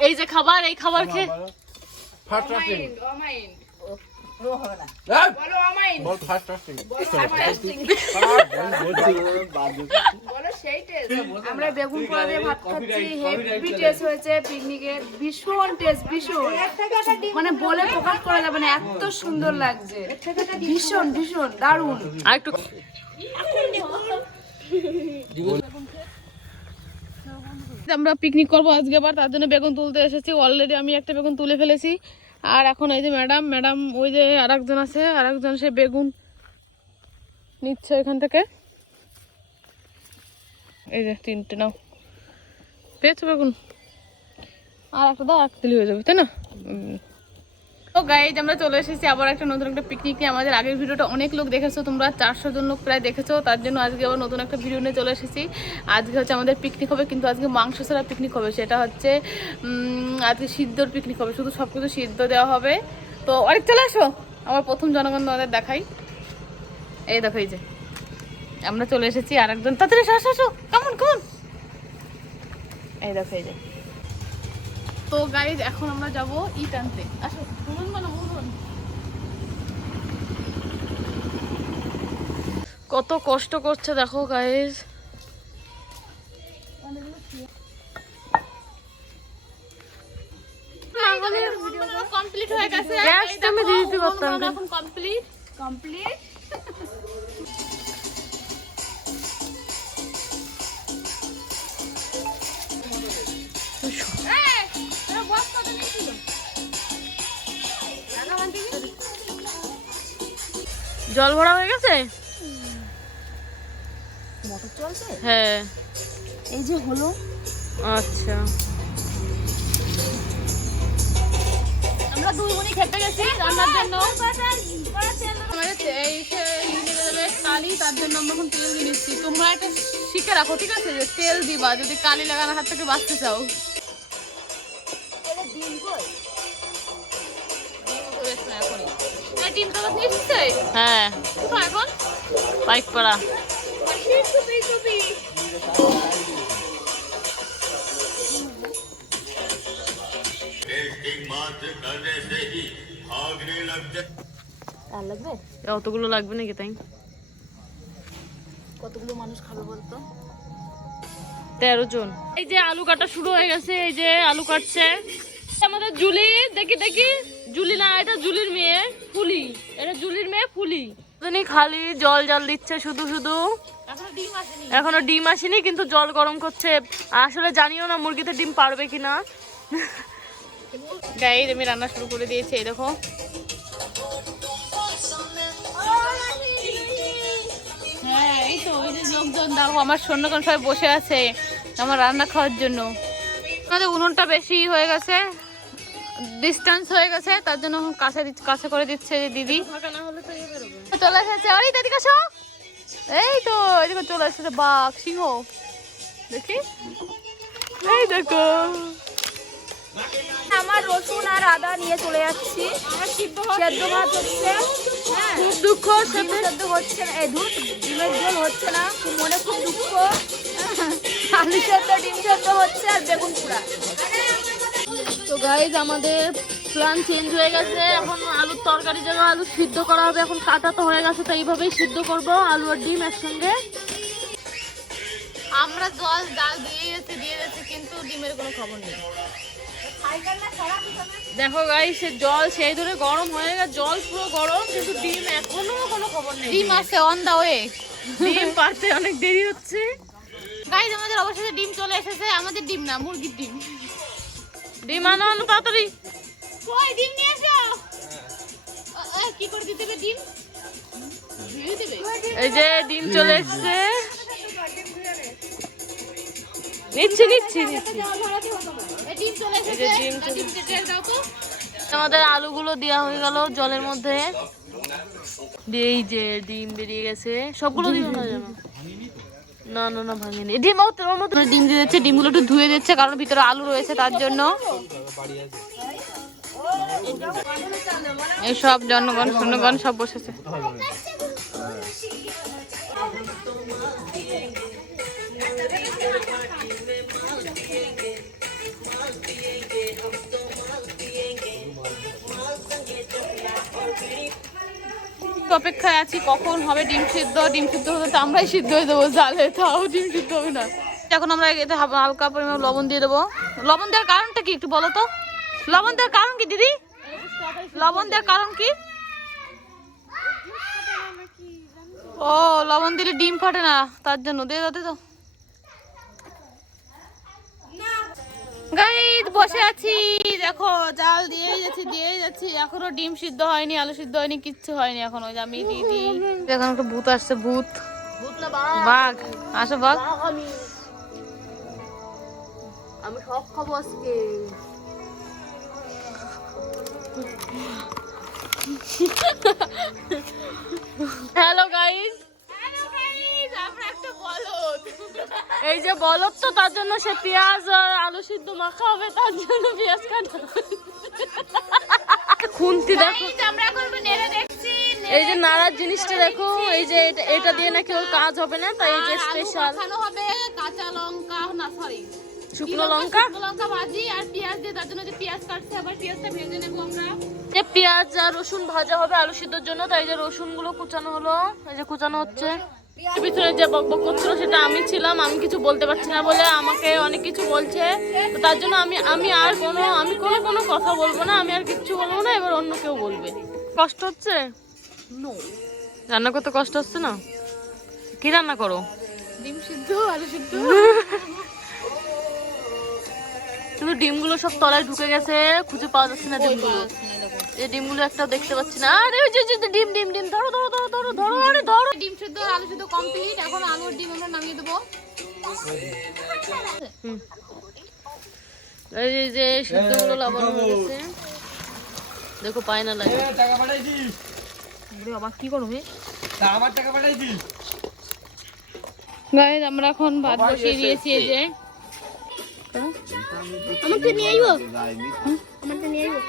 এই যে খাবার এই খাবার খেয়ে আমরা বেগুন পোড়া দিয়ে ভাত খাচ্ছি হেভি টেস্ট হয়েছে পিকনিকে ভীষণ টেস্ট ভীষণ। মানে বলে প্রকাশ করা যাবে না এত সুন্দর লাগছে। ভীষণ ভীষণ দারুণ। আর একটু আমরা পিকনিক করব আজকে আবার তার জন্য বেগুন তুলতে এসেছি। অলরেডি আমি একটা বেগুন তুলে ফেলেছি। আর এখন এই যে ম্যাডাম ম্যাডাম ওই যে আরেকজন আছে আর একজন সে বেগুন নিচ্ছে এখান থেকে। এই যে তিনটে, নাও। পেয়েছ বেগুন? আর একটা দাও, এক হয়ে যাবে, তাই না। তো গাইজ আমরা চলে এসেছি আবার একটা নতুন একটা পিকনিক নিয়ে। আমাদের আগের ভিডিওটা অনেক লোক দেখেছ, তোমরা চারশো জন লোক প্রায় দেখেছ, তার জন্য আজকে আবার নতুন একটা ভিডিও নিয়ে চলে এসেছি। আজকে হচ্ছে আমাদের পিকনিক হবে, কিন্তু আজকে মাংস ছাড়া পিকনিক হবে, সেটা হচ্ছে আজকে সিদ্ধর পিকনিক হবে, শুধু সব কিছু সিদ্ধ দেওয়া হবে। তো অনেক চলে আসো, আমার প্রথম জনগণ তোমাদের দেখাই। এই দেখো, এই যে। আমরা চলে এসেছি আর একজন তাড়াতাড়ি আসো আসো কেমন কেমন এই দেখো, এই যে। তো গাইজ এখন আমরা যাব ইট আনতে আসো বলুন মানে বলুন কত কষ্ট করছে দেখো গাইজ কমপ্লিট হয়ে গেছে। দিয়ে দিতে পারতাম। এখন কমপ্লিট কমপ্লিট জল ভরা হয়ে গেছে? মোটর চলছে হ্যাঁ। এই যে হলো। আচ্ছা। আমরা দুই বোনই খেতে গেছি রান্নার জন্য। আমাদের এই কালি তার জন্য আমরা এখন তেল দিয়ে নিচ্ছি। তোমরা একটা শিখে রাখো ঠিক আছে? যে তেল দিবা যদি কালি লাগানোর হাত থেকে বাঁচতে চাও। কই? লাগবে? অতগুলো লাগবে নাকি তাই? কতগুলো মানুষ খাবে বলতো? তেরো জন। এই যে আলু কাটা শুরু হয়ে গেছে এই যে আলু কাটছে। আমাদের জুলি দেখি দেখি। জুলি না এটা জুলির মেয়ে ফুলি। এটা জুলির মেয়ে ফুলি। খালি জল জল দিচ্ছে শুধু শুধু। এখনও ডিম আসেনি কিন্তু জল গরম করছে। আসলে জানিও না মুরগিতে ডিম পারবে কিনা। গাইজ আমি রান্না শুরু করে দিয়েছি এই দেখো। হ্যাঁ এই তো ওই যে লোকজন দেখো আমার সৈন্যগণ সবাই বসে আছে আমার রান্না খাওয়ার জন্য। আমাদের উনুনটা বেশি হয়ে গেছে। ডিস্টেন্স হয়ে গেছে তার জন্য কাছে দিচ্ছ- কাছে করে দিচ্ছে যে দিদি। চলে এসেছে। ওই দিদি কাছো এই তো এদিকে চলে এসেছে বাঘ সিংহ। দেখি। এই দেখো। আমার রসুন আর আদা নিয়ে চলে যাচ্ছি। সেদ্ধ ভাত হচ্ছে। হ্যাঁ। খুব দুঃখ ডিম সেদ্ধ হচ্ছে না। এই দুধ ডিমের ঝোল হচ্ছে না। মনে খুব দুঃখ। আলু সেদ্ধ ডিম সেদ্ধ হচ্ছে আর বেগুন পোড়া। তো গাইজ আমাদের প্ল্যান চেঞ্জ হয়ে গেছে। এখন আলুর তরকারি জায়গায় আলু সিদ্ধ করা হবে। এখন কাটা তো হয়ে গেছে তো এইভাবেই সিদ্ধ করব আলু আর ডিম একসঙ্গে। আমরা জল ডাল দিয়ে যাচ্ছি দিয়ে যাচ্ছি কিন্তু ডিমের কোনো খবর নেই। দেখো গাই সে জল সেই ধরে গরম হয়ে গেছে জল পুরো গরম কিন্তু ডিম এখনও কোনো খবর নেই। ডিম আছে অন দা ওয়ে ডিম পারতে অনেক দেরি হচ্ছে। গাইজ আমাদের অবশেষে ডিম চলে এসেছে। আমাদের ডিম না মুরগির ডিম। ডিম আনো আনো তাড়াতাড়ি। কই ডিম নিয়ে এসো। কি করে দিতে হবে ডিম? এই যে ডিম চলে এসেছে। নিচ্ছি নিচ্ছি আমাদের আলুগুলো দেওয়া হয়ে গেল জলের মধ্যে। এই যে ডিম বেরিয়ে গেছে। সবগুলো দিও না যেন না না না, ভাঙেনি। ডিম ওর মধ্যে ডিম দিয়ে দিচ্ছে, ডিমগুলো একটু ধুয়ে দিচ্ছে, কারণ ভিতরে আলু রয়েছে তার জন্য। এই সব জনগণ শুনগণ সব বসেছে। অপেক্ষায় আছি, কখন হবে ডিম সিদ্ধ? ডিম সিদ্ধ হতে তো আমরাই সিদ্ধ হয়ে দেবো জালে তাও ডিম সিদ্ধ হবে না। এখন আমরা এতে হালকা পরিমাণ লবণ দিয়ে দেবো। লবণ দেওয়ার কারণটা কি একটু বলো তো? লবণ দেওয়ার কারণ কি, দিদি? লবণ দেওয়ার কারণ কি? ও, লবণ দিলে ডিম ফাটে না, তার জন্য। দিয়ে দাও, দিয়ে গাইড বসে আছি। দেখো জাল যাচ্ছি যাচ্ছি। এখনও ডিম সিদ্ধ হয়নি আলু সিদ্ধ হয়নি কিচ্ছু হয়নি এখনও যে আমি দিদি এখন একটা ভূত আসছে ভূত। বাঘ। আসো বাঘ। বাঘ আমি। আমি সব খাব আজকে। হ্যালো গাইস বলদ এই যে বলদ তো তার জন্য সে পেঁয়াজ আর আলু সিদ্ধ মাখা হবে তার জন্য পেঁয়াজ কাটা খুন্তি দেখো। এই যে নাড়ার জিনিসটা দেখো এই যে এটা এটা দিয়ে নাকি ওর কাজ হবে না তাই এই যে স্পেশাল হবে কাঁচা লঙ্কা না সরি শুকনো লঙ্কা? লঙ্কা? ভাজি আর পেঁয়াজ দিয়ে তার জন্য যে পেঁয়াজ কাটছে আবার পেঁয়াজটা ভেজে নেব আমরা। যে পেঁয়াজ আর রসুন ভাজা হবে আলু সিদ্ধর জন্য তাই যে রসুনগুলো কুচানো হলো এই যে কুচানো হচ্ছে। পিছনে যে বক বক করছিল সেটা আমি ছিলাম আমি কিছু বলতে পারছি না বলে আমাকে অনেক কিছু বলছে। তো তার জন্য আমি আমি আর কোনো আমি কোনো কোনো কথা বলব না আমি আর কিচ্ছু বলব না এবার অন্য কেউ বলবে। কষ্ট হচ্ছে? রান্না করতে কষ্ট হচ্ছে না? কি রান্না করো? ডিম সিদ্ধ আলু সিদ্ধ। কিন্তু ডিমগুলো সব তলায় ঢুকে গেছে খুঁজে পাওয়া যাচ্ছে না ডিমগুলো। এই ডিমগুলো একটা দেখতে পাচ্ছি না। আরে ওই যে- ডিম ডিম ডিম ধরো ধরো ধরো ধরো ধরো আরে ধরো। ডিম সিদ্ধ আর আলু সিদ্ধ কমপ্লিট এখন আলুর ডিম আমরা নামিয়ে দেবো। এই যে- সিদ্ধগুলো লবণ হয়ে গেছে। দেখো পায় না লাগে টাকা পাঠাইছি বাবা কি করবে আমার টাকা পাঠাইছি গাইজ আমরা এখন ভাত বসিয়ে দিয়েছি এই যে। আমাকে নিয়ে আইবো। আমাকে নিয়ে আইবো।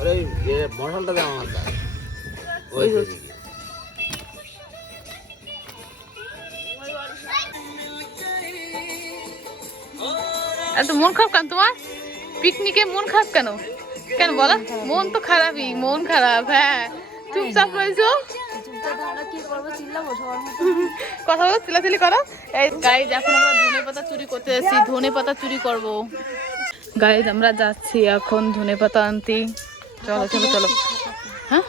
আরে এ মশলাটা দাও আমার ওই এত মন খারাপ কেন তোমার? পিকনিকে মন খারাপ কেন? কেন বলো? মন তো খারাপই মন খারাপ হ্যাঁ। চুপচাপ রয়েছো? কথা বলো চিলাচিলি করো। এই গাইজ এখন আমরা ধনে পাতা চুরি করতে যাচ্ছি ধনে পাতা চুরি করব। গাইজ আমরা যাচ্ছি এখন ধনে পাতা আনতে। চলো চলো চলো। হ্যাঁ?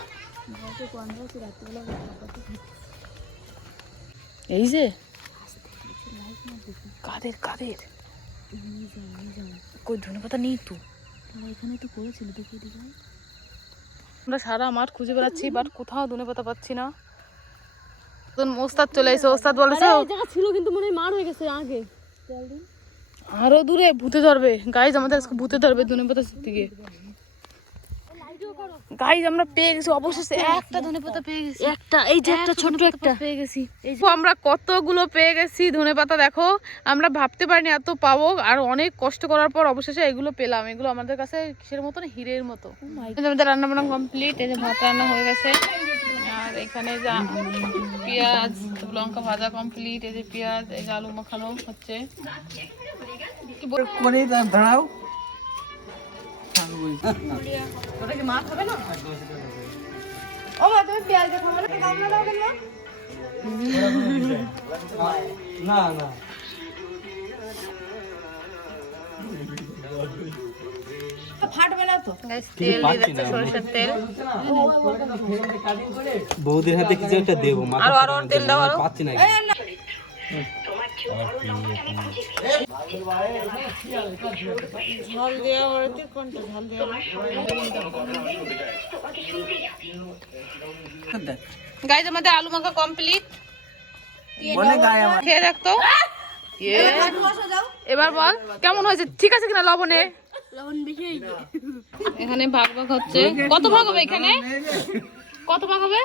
এই যে। কাদের কাদের? কই ধনে পাতা নেই তো? এখানে তো করেছিল দেখি দেখি আমরা সারা মাঠ খুঁজে বেড়াচ্ছি বাট কোথাও ধনে পাতা পাচ্ছি না। তখন ওস্তাদ চলে এসে ওস্তাদ বলেছে ছিল কিন্তু মনে মার হয়ে গেছে আগে। আরও দূরে ভূতে ধরবে। গাইজ আমাদের আজকে ভূতে ধরবে ধনে পাতা দিকে গাইজ আমরা পেয়ে গেছি অবশেষে একটা ধনে পাতা পেয়ে গেছি। একটা এই যে একটা ছোট্ট একটা। পেয়ে গেছি। দেখো, আমরা কতগুলো পেয়ে গেছি ধনে পাতা দেখো। আমরা ভাবতে পারিনি এত পাবো আর অনেক কষ্ট করার পর অবশেষে এগুলো পেলাম। এগুলো আমাদের কাছে কিসের মতন? হিরের মতো। আমাদের রান্না বান্না কমপ্লিট এই যে ভাত রান্না হয়ে গেছে। আর এখানে যা পেঁয়াজ লঙ্কা ভাজা কমপ্লিট এই যে পেঁয়াজ এই যে আলু মাখানো হচ্ছে। দাঁড়াও। ও মা তুমি পেঁয়াজ দেখো মানে গামলা দাও কেন না না না বৌদির হাতে কিছু একটা দেবো পাচ্ছি না ঝাল দেওয়া হয়েছে কোনটা ঝাল দেওয়া গাইজ আমাদের আলু মাখা কমপ্লিট খেয়ে দেখতো। এবার বল কেমন হয়েছে? ঠিক আছে কিনা লবণে? লবণ বেশি হয়েছে এখানে ভাগ ভাগ হচ্ছে। কত ভাগ হবে এখানে? কত ভাগ হবে?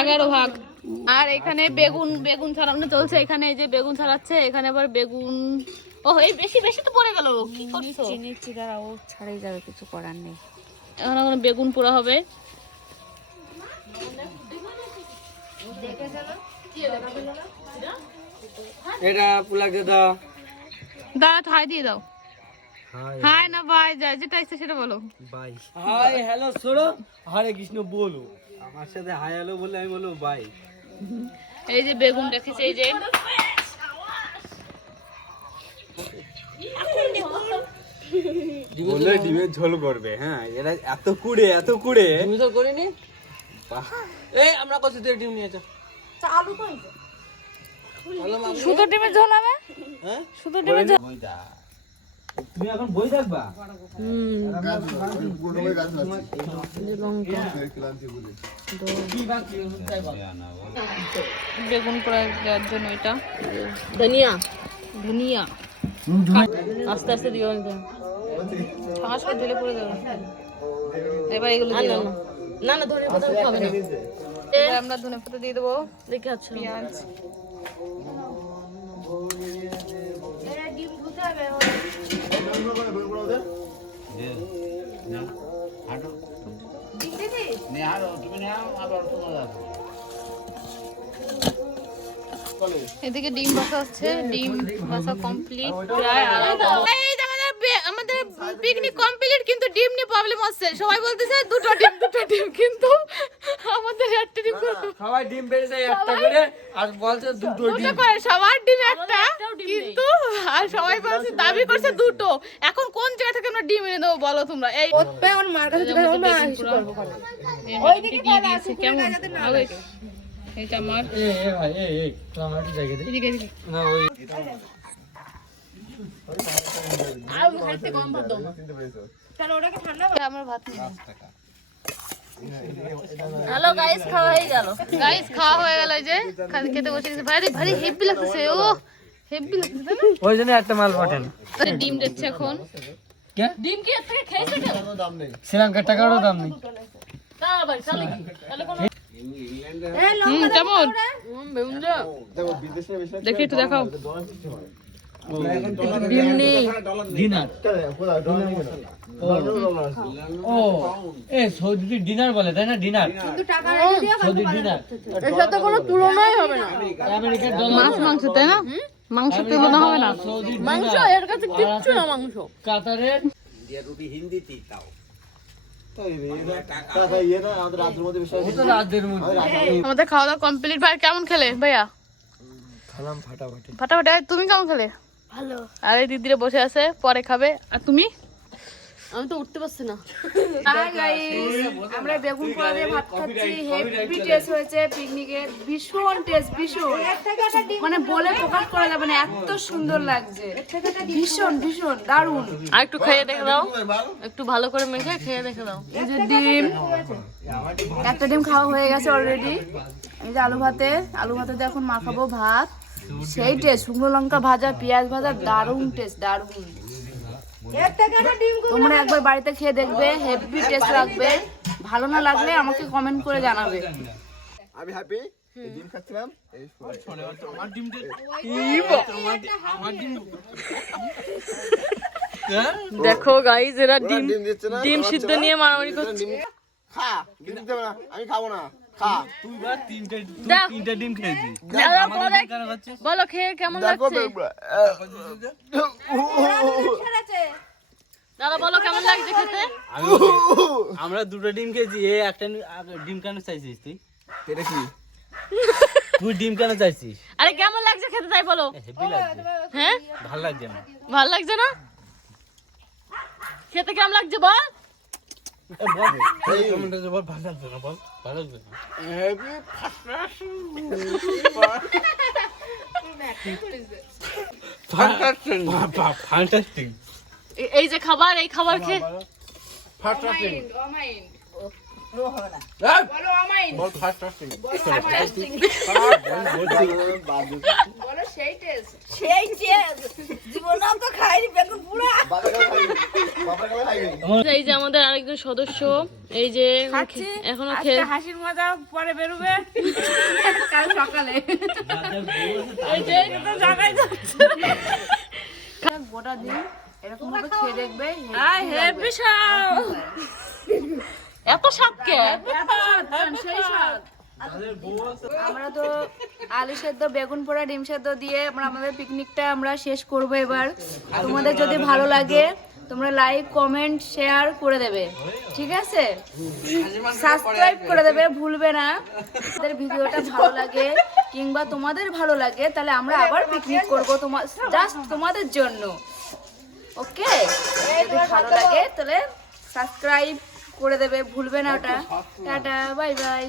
এগারো ভাগ। আর এখানে বেগুন বেগুন ছাড়ানো চলছে। এখানে এই যে বেগুন ছাড়াচ্ছে এখানে আবার বেগুন। ও এই বেশি বেশি তো পড়ে গেল। কি করছ? নিচ্ছি দাঁড়া ও ছাড়াই যাবে কিছু করার নেই। এখন এখন বেগুন পোড়া হবে। এটা পুলাকে দাও। দাঁড়া ঠাই দিয়ে দাও। হাই। না বাই যা যেটা ইচ্ছে সেটা বলো। বাই হাই হ্যালো শোনো। হরে কৃষ্ণ বলো। আমার সাথে হাই হ্যালো বলে আমি বলব বাই এই যে বেগুন রেখেছে এই যে। বললে ডিমের ঝোল করবে হ্যাঁ এরা এত কুড়ে এত কুড়ে। তুমি তো করিনি? এই আমরা কত দিয়ে ডিম নিয়েছো শুধু ডিমের ঝোল হবে? হ্যাঁ? শুধু ডিমের ঝোল তুমি এখন বই দেখবা? বেগুন পোড়া দেওয়ার জন্য এটা। ধনিয়া। ধনিয়া। আস্তে আস্তে দিও ঠাস করে ঢেলে পড়ে দেবো। এবার এগুলো না না ধনিয়া পাতা খাবে না। এবার আমরা ধনে পাতা দিয়ে দেবো। দেখে আছো। পেঁয়াজ। এদিকে ডিম বাসা হচ্ছে ডিম বাসা কমপ্লিট প্রায় আমাদের পিকনিক কমপ্লিট কিন্তু ডিম নিয়ে প্রবলেম হচ্ছে। সবাই বলতেছে দুটো ডিম দুটো ডিম কিন্তু আমাদের একটা ডিম সবাই ডিম পেড়েছে একটা করে আর বলছে দুটো দুটো ডিম। করে সবার ডিম একটা কিন্তু আর সবাই বলছে দাবি করছে দুটো। এখন কোন জায়গা থেকে আমরা ডিম এনে দেবো বলো তোমরা? এই আমার মার কাছে মা হিসেব করব। ওইদিকে দিয়ে দিয়েছে? কেমন? আগে এটা এই এই ভাই এই এই তো আমার একটু জায়গা দে। এদিকে এদিকে। না ওই আমার ভাত নেই। হ্যালো গাইস খাওয়া হয়ে গেল। গাইস খাওয়া হয়ে গেল যে খালি খেতে বসে গেছে। ভাই ভারী হেভি লাগতেছে ও। হেভি লাগতেছে না? ওই জন্য একটা মাল পাঠান আরে ডিম দিচ্ছে এখন। কে? ডিম কি এর থেকে খেয়েছো কেন? শ্রীলঙ্কার টাকারও দাম নেই। না ভাই তাহলে কি? তাহলে কোনো কেমন? দেখি একটু দেখাও। ডিম নেই। ডিনার। ও এ সৌদি ডিনার বলে তাই না? ডিনার। Saudi dinner. এর সাথে কোনো তুলনাই হবে না। আমেরিকার মাছ মাংস তাই না? মাংস তুলনা হবে না। মাংস এর কাছে কিচ্ছু না মাংস। কাতারের রুটি হিন্দিতে তাও। ও তো রাজ্যের মধ্যে। আমাদের খাওয়া দাওয়া কমপ্লিট ভাই কেমন খেলে? ভাইয়া? খালাম ফাটাফাটি। ফাটাফাটি আর তুমি কেমন খেলে? ভালো। আর দিদিরা বসে আছে পরে খাবে। আর তুমি? আমি তো উঠতে পারছি না। হাই গাইস আমরা বেগুন পোড়া দিয়ে ভাত খাচ্ছি। হেভি টেস্ট হয়েছে পিকনিকে ভীষণ টেস্ট ভীষণ। মানে বলে প্রকাশ করা যাবে না এত সুন্দর লাগছে। ভীষণ ভীষণ দারুণ। আর একটু খেয়ে দেখে দাও। একটু ভালো করে মেখে খেয়ে দেখে দাও। এই যে ডিম। একটা ডিম খাওয়া হয়ে গেছে অলরেডি এই যে আলু ভাতে। আলু ভাতে দিয়ে এখন মাখাবো ভাত। সেই টেস্ট শুকনো লঙ্কা ভাজা পেঁয়াজ ভাজা দারুণ টেস্ট দারুণ। তোমরা একবার বাড়িতে খেয়ে দেখবে হেভি টেস্ট লাগবে। ভালো না লাগলে আমাকে কমেন্ট করে জানাবে। আমি হ্যাপি ডিম খাচ্ছিলাম। এই দেখো গাইজ এরা ডিম ডিম সিদ্ধ নিয়ে মারামারি করছে। আমি খাব না। খা। তুই বা তিনটে দাও। তিনটে ডিম বলো কেন খাচ্ছে বলো খেয়ে কেমন লাগছে? দাদা বলো কেমন লাগছে খেতে? আমরা দুটো ডিম খেয়েছি এ একটা ডিম কেন চাইছিস তুই? এটা কি? তুই ডিম কেন চাইছিস? আরে কেমন লাগছে খেতে তাই বলো। হ্যাঁ? ভালো লাগছে না। ভালো লাগছে না? খেতে কেমন লাগছে বল? বল। এই কমেন্টে বল ভালো লাগছে না বল? ভালো লাগছে না হেভি ফ্যান্টাস্টিক এই যে খাবার এই খাবার খেয়ে বল টাস্টিং সেই টেস্ট খাইনি এই যে আমাদের আরেকজন সদস্য এই যে এখনও খেয়ে হাসির মজা পরে বেরোবে। কাল সকালে। এই যে গোটা দিন এরকম ভাবে খেয়ে দেখবে হেভি এত সেই স্বাদ। আমরা তো আলু সেদ্ধ, বেগুন পোড়া, ডিম সেদ্ধ দিয়ে আমরা আমাদের পিকনিকটা আমরা শেষ করব এবার। তোমাদের যদি ভালো লাগে, তোমরা লাইক কমেন্ট শেয়ার করে দেবে। ঠিক আছে? সাবস্ক্রাইব করে দেবে, ভুলবে না। আমাদের ভিডিওটা ভালো লাগে কিংবা তোমাদের ভালো লাগে, তাহলে আমরা আবার পিকনিক করব তোমার জাস্ট তোমাদের জন্য। ওকে যদি ভালো লাগে, তাহলে সাবস্ক্রাইব করে দেবে, ভুলবে না ওটা। Tata bye by